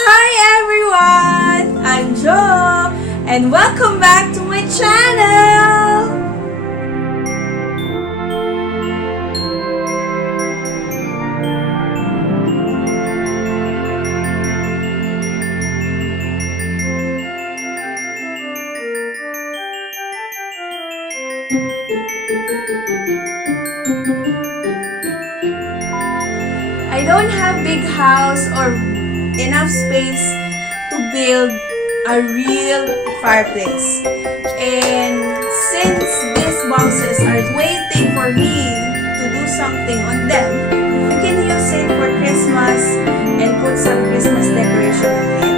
Hi everyone! I'm Jo and welcome back to my channel! I don't have big house or enough space to build a real fireplace. And since these boxes are waiting for me to do something on them, you can use it for Christmas and put some Christmas decoration on it.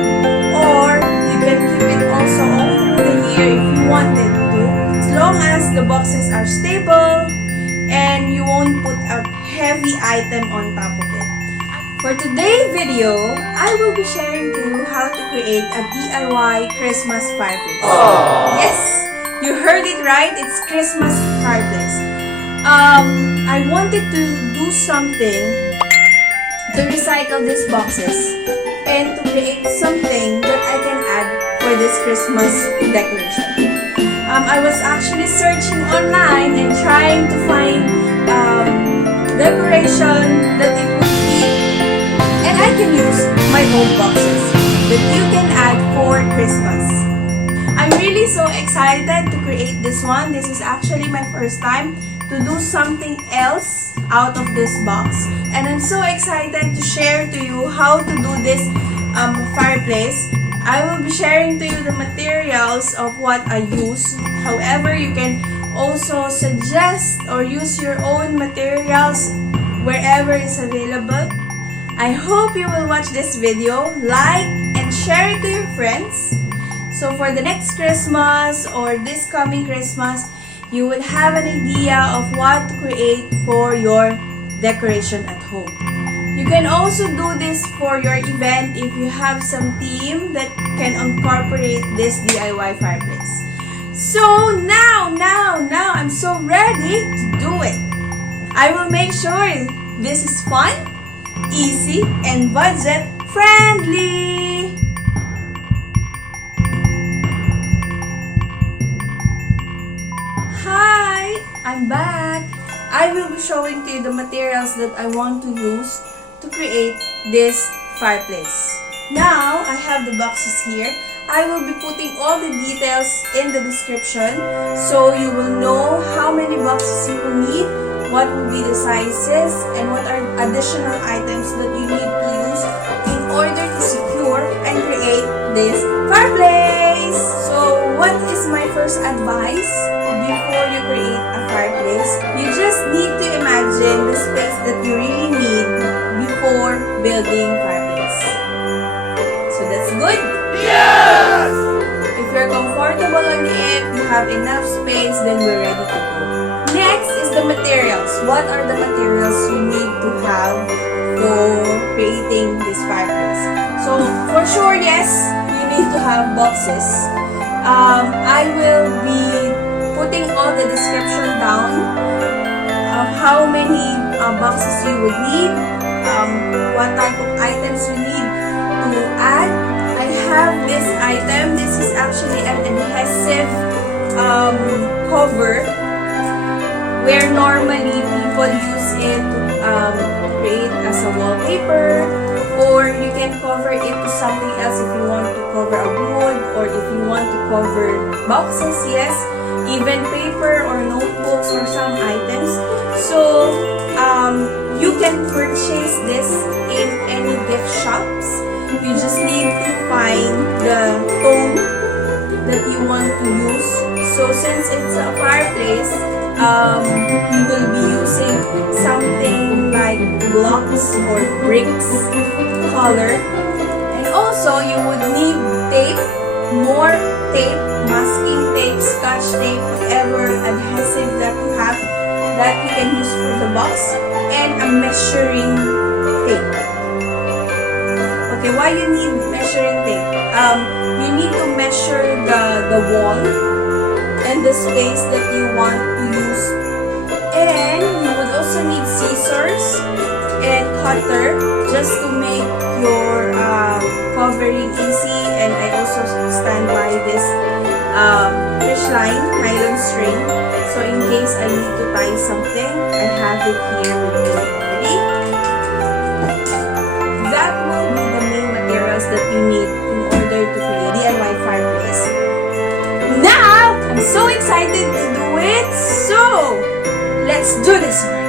Or you can keep it also all through the year if you wanted to, as long as the boxes are stable and you won't put a heavy item on top of it. For today's video, I will be sharing to you how to create a DIY Christmas fireplace. Yes, you heard it right, it's Christmas fireplace. I wanted to do something to recycle these boxes and to create something that I can add for this Christmas decoration. I was actually searching online and trying to find decoration that it would fit, and I can use my own boxes that you can add for Christmas. I'm really so excited to create this one. This is actually my first time to do something else out of this box, and I'm so excited to share to you how to do this fireplace. I will be sharing to you the materials of what I use. However, you can also suggest or use your own materials wherever it's available. I hope you will watch this video, like and share it to your friends. So for the next Christmas or this coming Christmas, you will have an idea of what to create for your decoration at home. You can also do this for your event if you have some theme that can incorporate this DIY fireplace. So now I'm so ready to do it. I will make sure this is fun, easy, and budget friendly. Hi, I'm back. I will be showing to you the materials that I want to use to create this fireplace. Now, I have the boxes here. I will be putting all the details in the description so you will know how many boxes you will need, what will be the sizes, and what are additional items that you need to use in order to secure and create this fireplace. So, what is my first advice before you create a fireplace? You just need to imagine the space that you really need before building fireplace. So that's good? Yes! If you're comfortable on it, you have enough space, then we're ready to go. Next is the materials. What are the materials you need to have for creating this fireplace? So for sure, yes, you need to have boxes. I will be putting all the description down of how many boxes you would need, what type of items you need to add. I have this item. This is actually an adhesive cover where normally people use it to create as a wallpaper, or you can cover it to something else if you want to cover a wood, or if you want to cover boxes, yes, even paper or notebooks or some items. So you can purchase this in any gift shops. You just need to find the tone that you want to use. So since it's a fireplace, you will be using something like blocks or bricks color. And also you would need tape, more tape, masking tape, scotch tape, whatever adhesive that you have that you can use for the box, and a measuring tape. Okay, why you need measuring tape? You need to measure the wall and the space that you want to use And you would also need scissors and cutter just to make your covering easy. And I also stand by this fish line nylon string, so in case I need to tie something, I have it here with me already. That will be the main materials that you need in order to create DIY fireplace. Now, I'm so excited to do it, so let's do this one.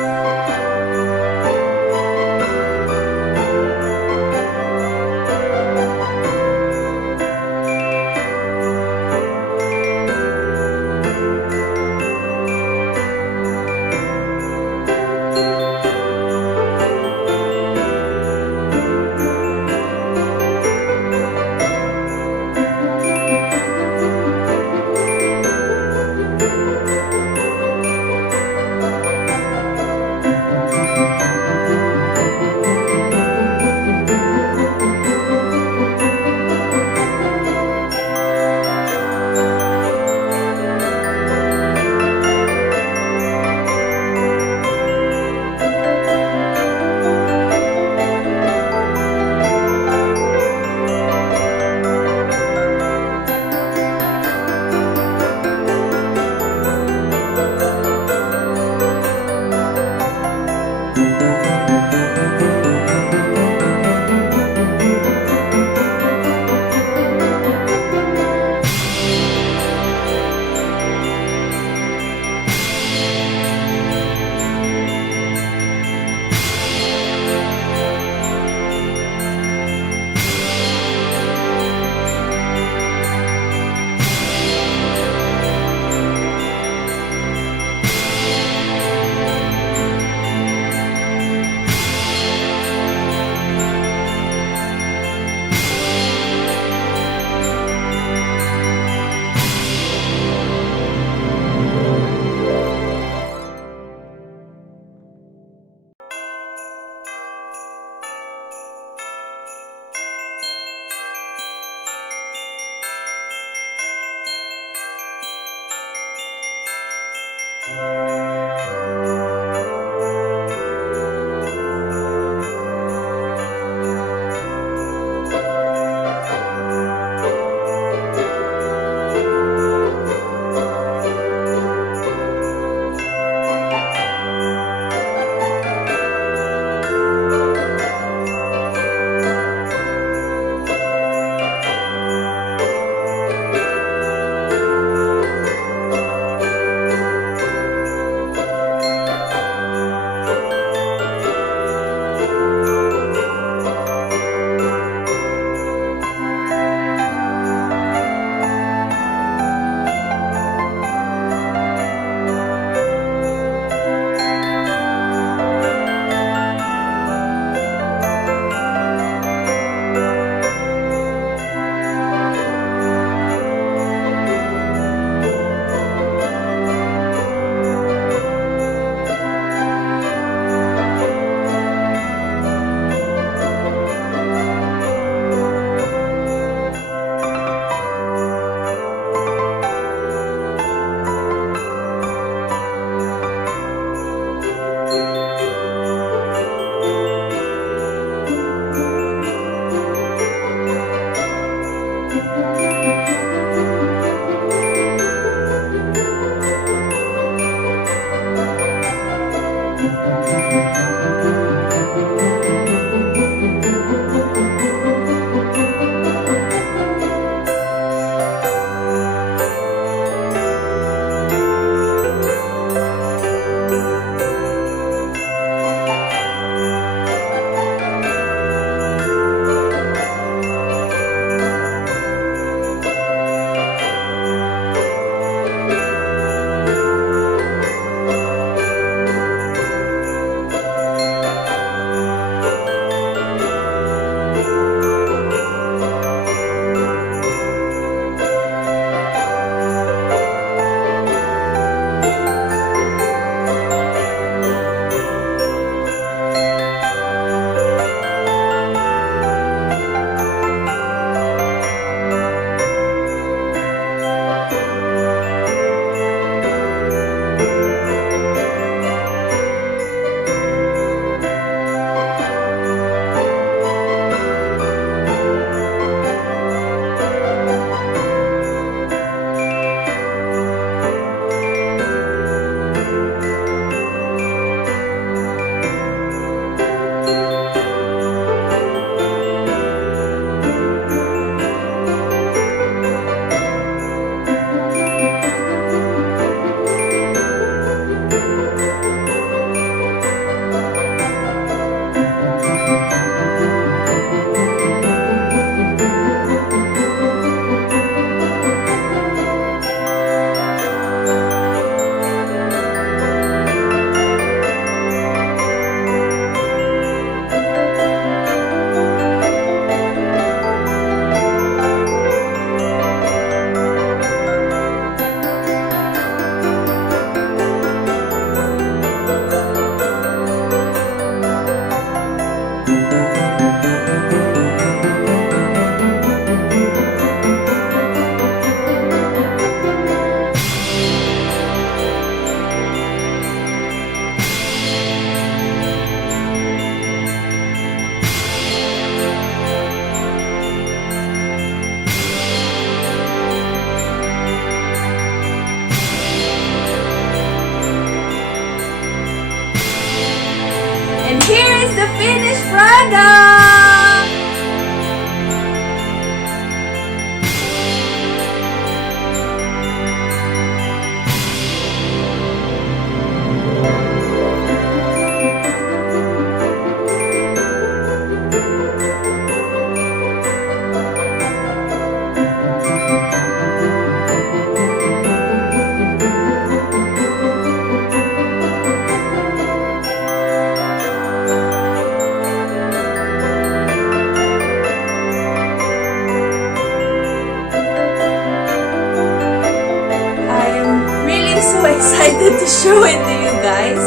so excited to show it to you guys.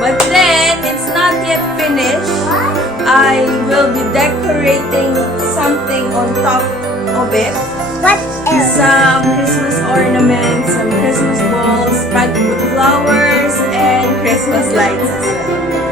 But then, it's not yet finished. I will be decorating something on top of it. What else? Some Christmas ornaments, some Christmas balls, packed with flowers, and Christmas lights as well.